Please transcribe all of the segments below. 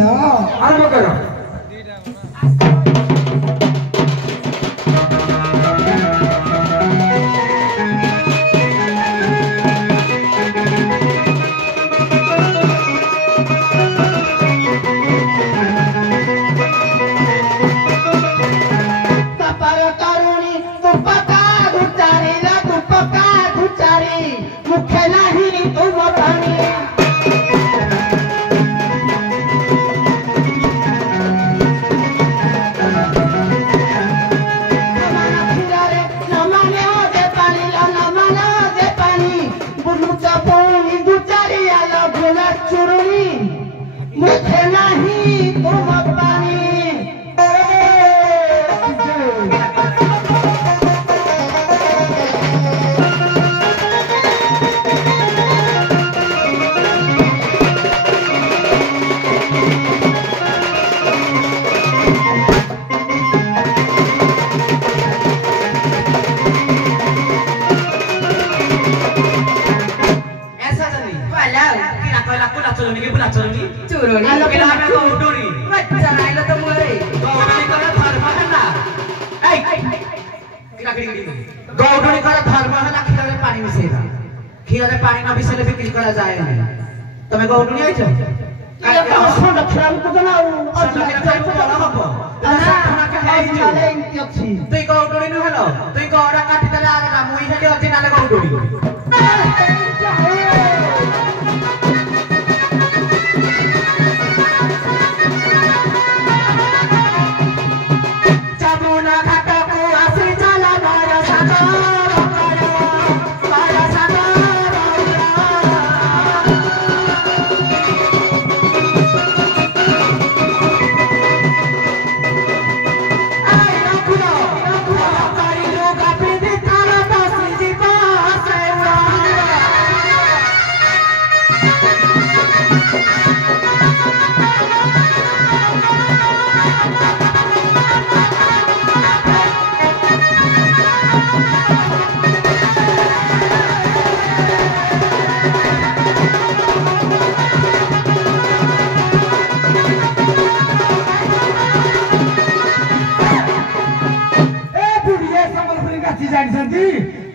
आरंभ करो तुम्हें गौडुनी आई छो काय संड खराब को ना तुई गौडुनी न हलो तुई गौडा काटी तले आगा मुई हेले अछि नाले गौडुनी चाबुना घाटा को आसी चला मारा सातो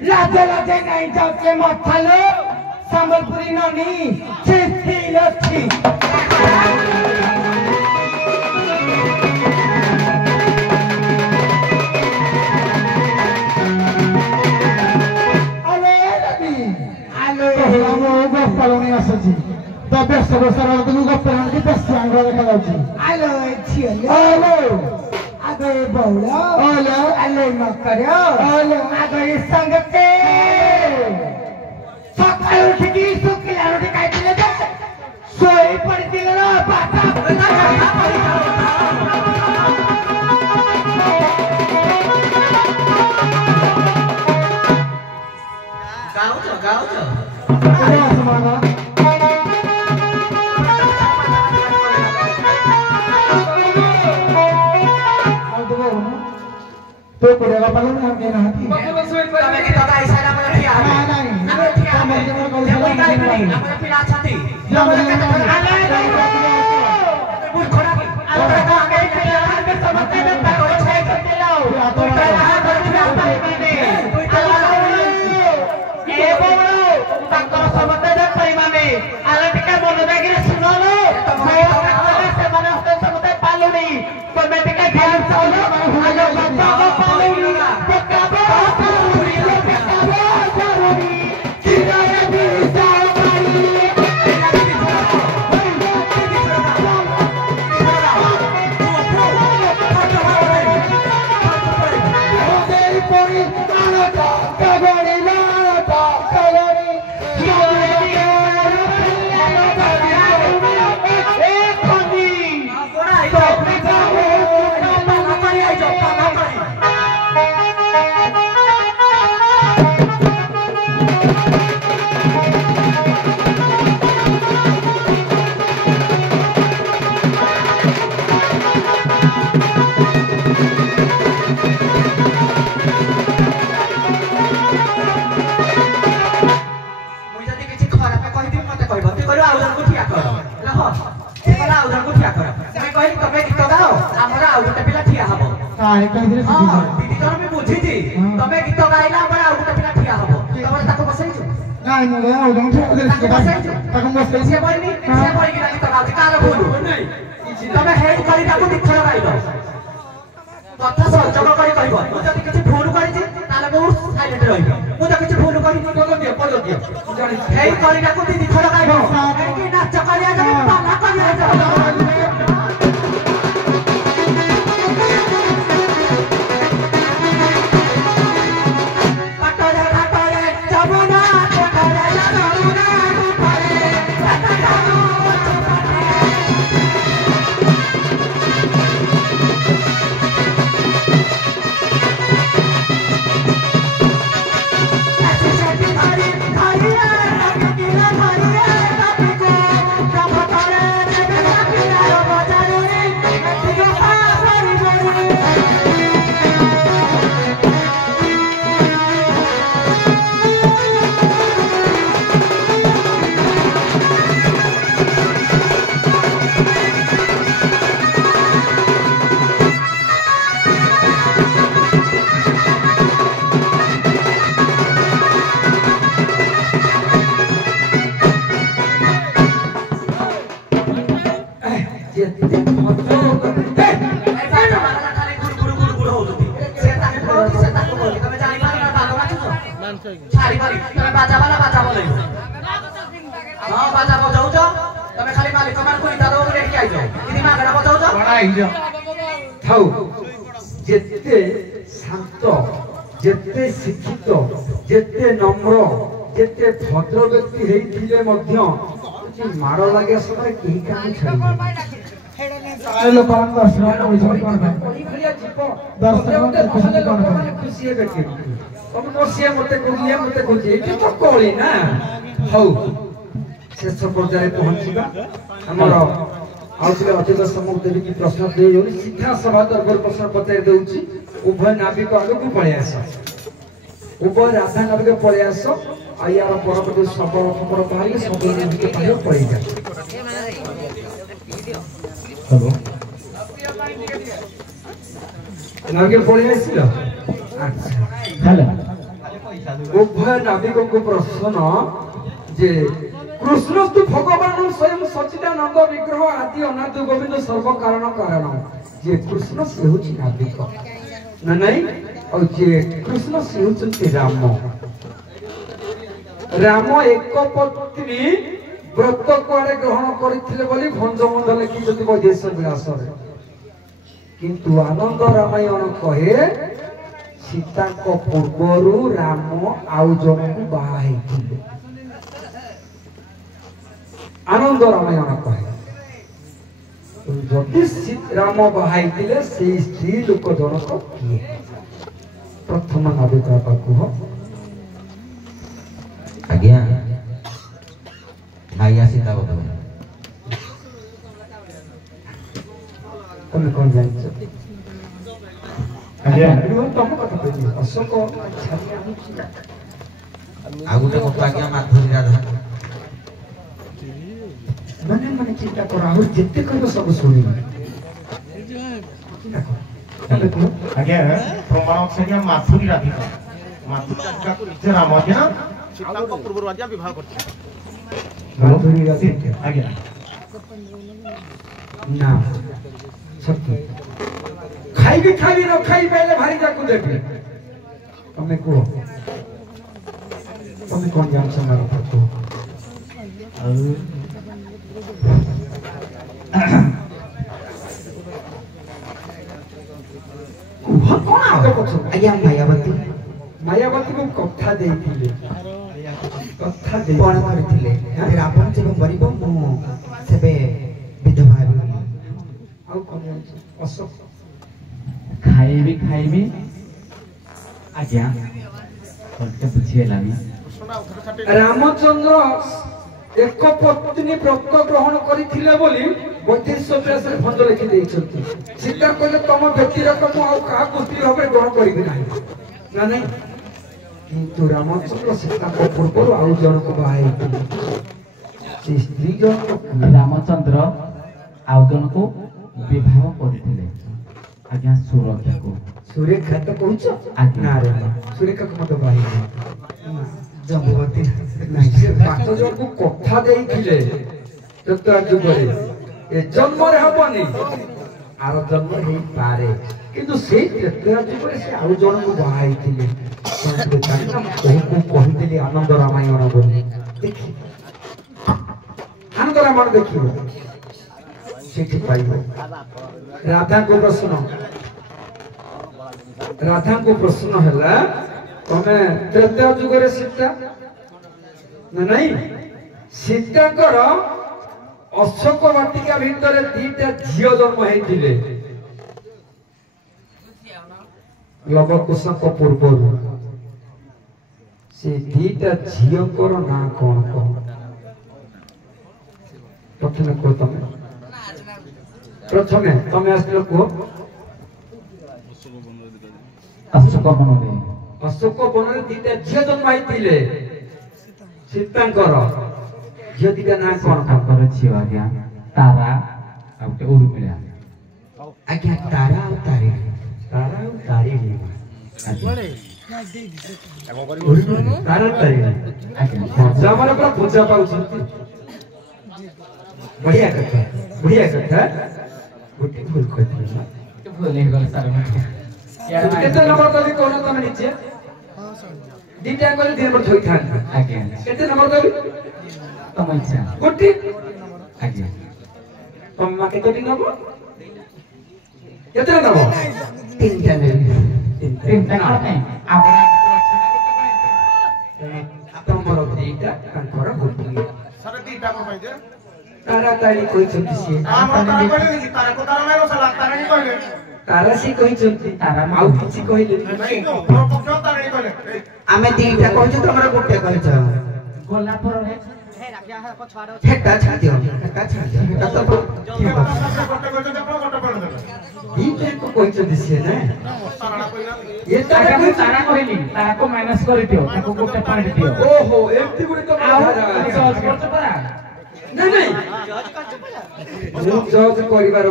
लाजे लाजे नहीं जाके मत खालो संबलपुरी ननी चिट्ठी लच्छी अरे रवि आलो हम गोपालनी आसछि तो बेस बसर तुम गोपालनी के बेस आंगो देखा जाउछि आलो छियो आलो आगे बौला आलो आलो मकरियो आलो आगे संगते सकाळ उठिकी सुकिला रोटी खाइतिले जे सोई पडितिले रे बाटा गाउ छ समाना तो कोरेगा पालन हम के नाती तमे की तगा इशारा पर ठिया नहीं नहीं कोई गाय नहीं हमरे पिला छथि हमरे के आले बुढ़ खोरा की हमरे का आगे पिला के समझते में तक होय छै के पिलाओ तो कहा कर पिला पाइबे तू ए बोलो तकर समझते दे परिमाने आले टिका मन बेगिरे सुनलो से मन हस्ते समझते पालुनी तो मैं टिका ध्यान से आलो बाबा पालुनी पकाबो पालुनी पकाबो पालुनी चिराए भी जाओ पालुनी ଜଣକୁ ଠିଆ କର ମୁଁ କହିଲି ତମେ ଗୀତ ଗାଅ ଆମର ଆଉ ଗୋଟେ ପିଲା ଠିଆ ହବ ଦିଦି ଜଣ ବି ବୁଝିଛି ତମେ ଗୀତ ଗାଇଲା ଆମର ଆଉ ଗୋଟେ ପିଲା ଠିଆ ହବ ତମେ ତାକୁ ବସେଇଛୁ ନାଇଁ ମୁଁ ଆଉ ଜଣ ଠିଆ ବସେଇଛୁ ତାକୁ ବସେଇ ସେ କହିନି ସେ କହିକି ଗୀତ ଗାଉଛି କାହାର ଭୁଲ ତମେ ହେଇ କରି ତାକୁ ଦିଥର ଗାଇଲ କଥା ସହଯୋଗ କରି କହିବ ମୁଁ ଯଦି କିଛି ଭୁଲ କରିଛି ତାହେଲେ ମୁଁ ସାଇଲେଣ୍ଟ ରହିବି ମୁଁ ତ କିଛି ଭୁଲ କରିନି ପଦ ଦିଅ ହେଇ କରି ତାକୁ ଦିଥର ଗାଇବ ନାଚ କରିବା ଯାଇ ପାଲା କରିବା ଯାଇ যেতে শান্ত যেতে শিক্ষিত যেতে নম্র যেতে ভদ্র ব্যক্তি হইଥିଲେ ମଧ୍ୟ ମାଡ଼ ଲାଗିବା ସମୟରେ କେହି କାହାକୁ ଛାଡ଼ିବେ ଲୋକମାନଙ୍କ ଦର୍ଶନ ଖୁସି ହେବେ କେମିତି ତମେ ବସିଏ ମତେ କହୁଛି ଏଠି ତ କଳି ନା ହଉ ଶେଷ ପର୍ଯ୍ୟାୟରେ ପହଞ୍ଚିବା ଆମର ଆଉ ଟିକେ ଅଧିକ ସମୟ ଦେବି କି ପ୍ରଶ୍ନ ଦେଇଯାଉନି ସିଧା ସଭା ତରଫରୁ ପ୍ରଶ୍ନ ପଚାରି ଦେଉଛି ଉଭୟ ନାବିକ ଆଗକୁ ପଳେଇ ଆସ ଉଭୟ ରାଧା ନାବିକ ପଳେଇ ଆସ ଆଉ ୟାର ପରବର୍ତ୍ତୀ ଶବର ଖବର ବାହାରିଲେ ସବୁ ନାବିକ ପାଖରେ ପଳେଇ ଯାଅ ନାବିକ ପଳେଇ ଆସିଲ ଆଚ୍ଛା ଉଭୟ ନାବିକଙ୍କୁ ପ୍ରଶ୍ନ ଯେ কৃষ্ণস্তু ভগবান স্বয়ং সচিদানন্দ বিগ্রহ আদি অনাদি গোবিন্দ সর্বকারণ কারণ যে কৃষ্ণ সে হচ্ছে নাবিক না নাই আর যে কৃষ্ণ সে হচ্ছে রাম রাম এক পত্নী ব্রত কুয়াড়ে গ্রহণ করেছিল বলে ভঞ্জমন্দ লিখিছেন বৈদেশ বিলাসরে কিন্তু আনন্দ রামায়ণ কহে সীতাঙ্ক পূର୍ବরু রাম আউ জনকু বাহা হইଥିଲେ আনন্দ রামায়ণ কহে যদি রাম বাহাইলে সেই স্ত্রী লোক জনক কিଏ প্রথম নাবিক কুহ আজ্ঞা মাইয়া সীতা বধ তুমি কোন জানিছ আজ্ঞা তম কথা কইছি অশোক ଆଉ ଗୋଟେ କଥା ଆଜ୍ଞା ମାଧୁରୀ ରାଧା ମାନେ ମାନେ ଚିନ୍ତା କର ଆଉ ଯେତେ କହିବ ସବୁ ଶୁଣିବ ଆଜ୍ଞା ପ୍ରମାଣ ଅଛି ଆଜ୍ଞା ମାଧୁରୀ ରାଧିକା ନିଜେ ରାମ ଆଜ୍ଞା ସୀତାଙ୍କ ପୂର୍ବରୁ ଆଜ୍ଞା ବିବାହ କରିଥିଲେ ମାଧୁରୀ ରାଧିକା ଆଜ୍ଞା ନା ସତ୍ୟ ଖାଇବି ଖାଇବି ନ ଖାଇ ପାଇଲେ ଭାରି ଯାକୁ ଦେବି ତମେ କୁହ ତମେ କଣ ଜାଣିଛ ମୋର କଥା କୁହ ଆଜ୍ଞା ମାୟାବତୀ ମାୟାବତୀକୁ କଥା ଦେଇଥିଲେ କଥା କଣ କରିଥିଲେ ରାବଣ ଯେବେ ମରିବ ମୁଁ ସେବେ ବିଧବା ହେବି ଆଉ କଣ ଜାଣିଛ ଅଶୋକ ଖାଇବି ଆଜ୍ଞା ବୁଝିହେଲାନି ରାମଚନ୍ଦ୍ର ଏକ ପତ୍ନୀ ବ୍ରତ ଗ୍ରହଣ କରିଥିଲେ ବୋଲି 32 ପ୍ରେସରେ ଭଞ୍ଜ ଲେଖି ଦେଇଛନ୍ତି ସୀତା କହିଲେ ତମ ବ୍ୟକ୍ତିଗତ ମୁଁ ଆଉ କାହାକୁ ସ୍ତ୍ରୀ ଭାବରେ ଗ୍ରହଣ କରିବି ନାହିଁ ନା ନାଇଁ କିନ୍ତୁ ରାମଚନ୍ଦ୍ର ସୀତାଙ୍କ ପୂର୍ବରୁ ଆଉ ଜଣକୁ ବାହା ହେଇଥିଲେ ସେ ସ୍ତ୍ରୀ ଜଣକ ରାମଚନ୍ଦ୍ର ଆଉ ଜଣକୁ ବିବାହ କରିଥିଲେ ଆଜ୍ଞା ସୁରକ୍ଷାକୁ। ସୁରେଖା ତ କହୁଛ? ଆଜ୍ଞା। ନା ରେ ସୁରେଖାକୁ ମତେ ବାହି ଜମ୍ବୁବତୀ ନାଇଁ ସେ ପାଞ୍ଚ ଜଣକୁ କଥା ଦେଇଥିଲେ ତ୍ରେତୟା ଯୁଗରେ ଏ ଜନ୍ମରେ ହବନି ଆର ଜନ୍ମ ହେଇପାରେ କିନ୍ତୁ ସେଇ ତ୍ରେତୟା ଯୁଗରେ ସେ ଆଉ ଜଣକୁ ବାହା ହେଇଥିଲେ କହିଥିଲି ଆନନ୍ଦ ରାମାୟଣ ବୋଲି ଦେଖି ଆନନ୍ଦ ରାମାୟଣ ଦେଖିବ ସେଠି ପାଇବ। ରାଧାଙ୍କୁ ପ୍ରଶ୍ନ ହେଲା ତମେ ତ୍ରେତୟା ଯୁଗରେ ସୀତା ନା ନାଇଁ ସୀତାଙ୍କର ଅଶୋକ ବାଟିକା ଭିତରେ ଦିଟା ଝିଅ ଜନ୍ମ ହେଇଥିଲେ ଲବକୁଶଙ୍କ ପୂର୍ବରୁ ସେ ଦିଟା ଝିଅଙ୍କର ନାଁ କଣ କହ ପ୍ରଥମେ କୁହ ତମେ ଆସିଲ କୁହ। ଅଶୋକ ବନରେ ଦିଟା ଝିଅ ଜନ୍ମ ହେଇଥିଲେ ସୀତାଙ୍କର ଝିଅ ଦିଟା ନାଁ କଣ? ତାଙ୍କର ଝିଅ ଆଜ୍ଞା ତାରା ଆଉ ଗୋଟେ ଉର୍ମିଳା। ଆଜ୍ଞା ତାରା ଆଉ ତାରିଣୀ ତାରା ତାରିଣୀ ଆଜ୍ଞା ମାନେ ପୁରା ପୂଜା ପାଉଛନ୍ତି। ବଢିଆ କଥା ଗୋଟେ ଭୁଲ କହିଥିଲି କେତେ ନମ୍ବର ଦେବି କହୁନ ତମେ ନିଜେ ଦିଟା କହିଲେ ଦି ନମ୍ବର ଥୋଇଥାନ୍ତି ଆଜ୍ଞା। କେତେ ନମ୍ବର ଦେବି ତମ ଇଚ୍ଛା ଗୋଟେ ଆଜ୍ଞା। ତମେ କେତୋଟି ନବ କେତେ ନବ? ତିନିଟା ନେବି ତିନିଟା ତମର ଦିଟା ତାଙ୍କର ଗୋଟିଏ ତାରା ତାରିଣୀ କହିଛନ୍ତି ସିଏ ତାରା ସିଏ କହିଛନ୍ତି ଆଉ କିଛି କହିଲେ ଆମେ ଦିଟା କହିଛୁ ତମର ଗୋଟେ କହିଛ ଗଲା ପରେ ହେଟା ଛାଡିଦିଅ ହେଟା ତ ଦିଟାକୁ କହିଛନ୍ତି ସିଏ ନା ତାରା କହିଲି ତାରାକୁ ମାଇନସ କରିଦିଅ ତାକୁ ଗୋଟେ ପଏଣ୍ଟ ଦିଅ। ଓହୋ ଏମିତି ଗୁଡେ ତ ନାଇଁ ମୁଁ ଜଜ କରିବାର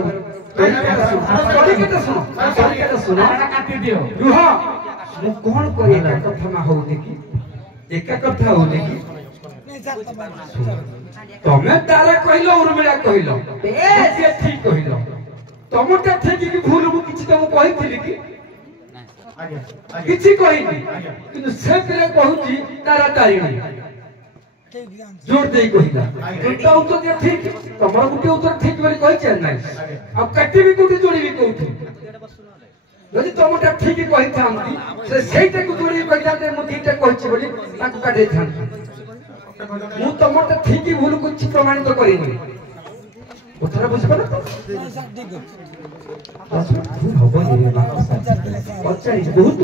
ଶୁଣ କାଟିଦିଅ ରୁହ ମୁଁ କଣ କରି ଏକା କଥା ମା ହଉନି କି ଏକା କଥା ହଉନି କି ତମେ ତାରା କହିଲ ଉର୍ମିଳା କହିଲ ଠିକ କହିଲ ତମଟା ଠିକ କି ଭୁଲ ମୁଁ କିଛି ତମକୁ କହିଥିଲି କି କିଛି କହିନି କିନ୍ତୁ ସେ ପିଲା କହୁଛି ତାରା ତାରିଣୀ जोर दे कहिला जोटा उत्तर दे ठीक तमर गुटे उत्तर ठीक बोली कहि छै नै अब कट्टी भी गुटे जोड़ी भी कहू यदि तमटा ठीक कहि थांती से सेटा को जोड़ी कहि थांते मु दीटा कहि छी बोली ताको काटै थांती मु तमटा ठीक भूल कुछ प्रमाणित करिनी उत्तर बुझ पड़ा हबो नि पचारि बहुत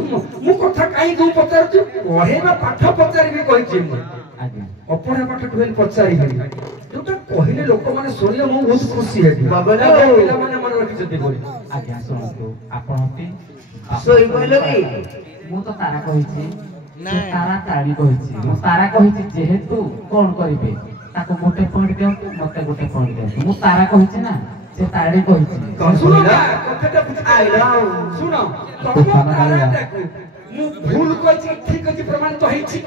मु कथा काई दू पचार छी पढेबा पाठ पचारि भी कहि छी अपना पाठ टुवेल पचारि जोटा कहले लोक माने सुनिले मु बहुत खुशी हेबी बाबा पिला माने मन रखि जति बोली आज्ञा सुनतो आपनती सोई कहलो कि मु तो तारा कहिछि तारा तारी कहिछि मु तारा कहिछि जेहेतु कोन करिवे ताको गोटे पॉइंट दियो मते गोटे पॉइंट दियो मु तारा कहिछि ना से तारी कहिछि सुनो ना कथटा आइला सुनो तम तारा देखु मु भूल कहिछि ठीक अछि प्रमाणित होइछि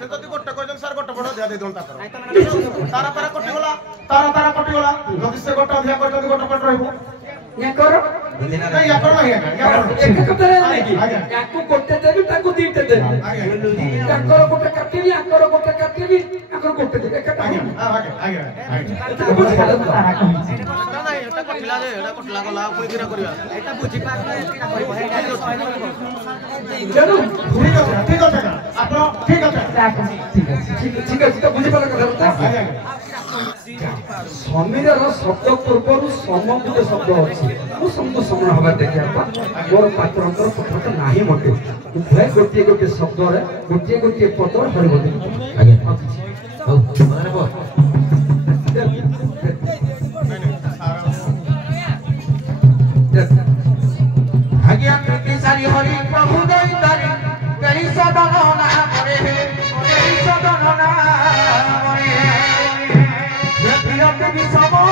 से जदी गोटे कहजन सर गोटे पढ दिया दे दोन तारा तारा कटि गला जदी से गोटे अधिया कहजन गोटे पढ रहबो या करो नहीं या करो नहीं एक कथा नहीं कि याको गोटे देबी ताको दीटे देबी ताकर गोटे काटिबी आकर गोटे काटिबी आकर गोटे देबी एक कथा आगे तारा कहिछि नहीं एटा कटिला जे एटा कटला गला कोइ किरा करिया एटा बुझि पाछे किरा करिबो चलो ठीक আছে आपन ठीक আছে ठीक আছে तो बुझि पाला कथा समीरर शब्द पूर्व समूत शब्द अच्छी मु समूह समूह हवा देखिया मोर पात्रंतर कथा नाही मते उभय गोटे गोटे शब्द रे गोटे गोटे पद हरिबोल आगे हो माने बो आज्ञा कृति सारी हरि प्रभु दैतारी तेरी सदन नाम रे तेरी सदन नाम रे ये प्रिय देवी समो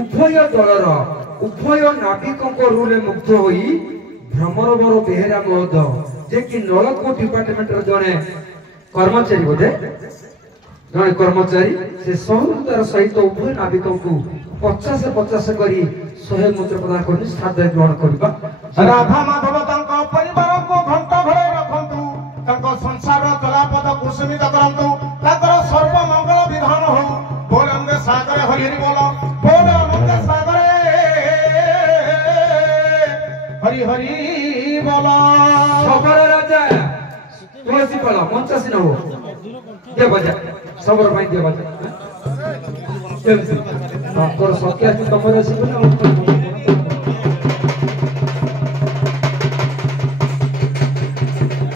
उभय दलर उभय नाविकों रूले मुग्ध होई भ्रमरवर बेहेरा महोद जे कि नलकूप डिपार्टमेंट जड़े कर्मचारी बोधे जड़े कर्मचारी से सहृदर सहित उभय नाविकों को 50-50 करी 100 मूत्र प्रदान कर श्राद्ध ग्रहण करबा राधा माधव तांको परिवार को घंटा घरे रखंतु तांको संसार कलापद कुसुमित करंतु ताकर सर्व मंगल विधान हो बोल आनंद सागर हरि हरि बोल आनंद सागर हरि हरि बोल सबर राजा तुलसी फल मंचासीन हो दे बजा सबर पाई दे बजा केमती ताकर सत्या तमर सिबन